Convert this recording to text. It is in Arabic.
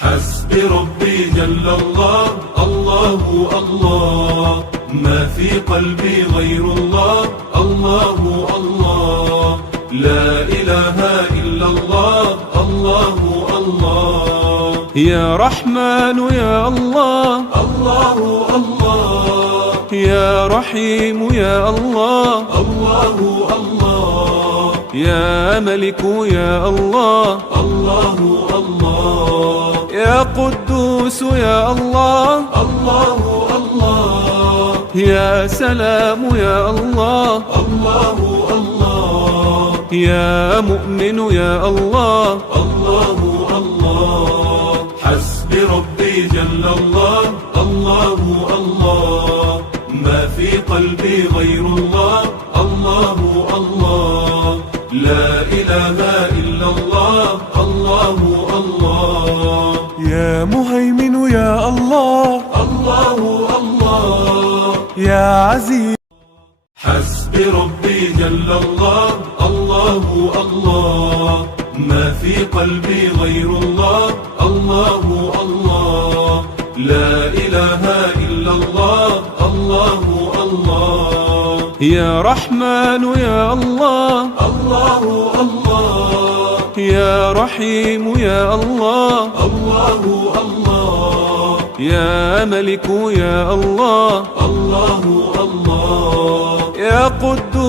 حسبي ربي جل الله، الله الله، ما في قلبي غير الله، الله الله، لا إله إلا الله، الله الله. يا رحمن يا الله، الله الله، يا رحيم يا الله، الله الله، يا ملك يا الله، الله الله، يا قدوس يا الله، الله الله، يا سلام يا الله، الله الله، يا مؤمن يا الله، الله الله. حسبي ربي جل الله، الله الله، ما في قلبي غير الله، الله الله، لا إله إلا الله، الله الله. يا مهيمن يا الله، الله الله، يا عزيز. حسبي ربي جل الله، الله الله، ما في قلبي غير الله، الله الله، لا إله إلا الله، الله الله. يا رحمن يا الله، الله الله، يا رحيم يا الله، الله الله، يا ملك يا الله، الله الله، يا قدوس.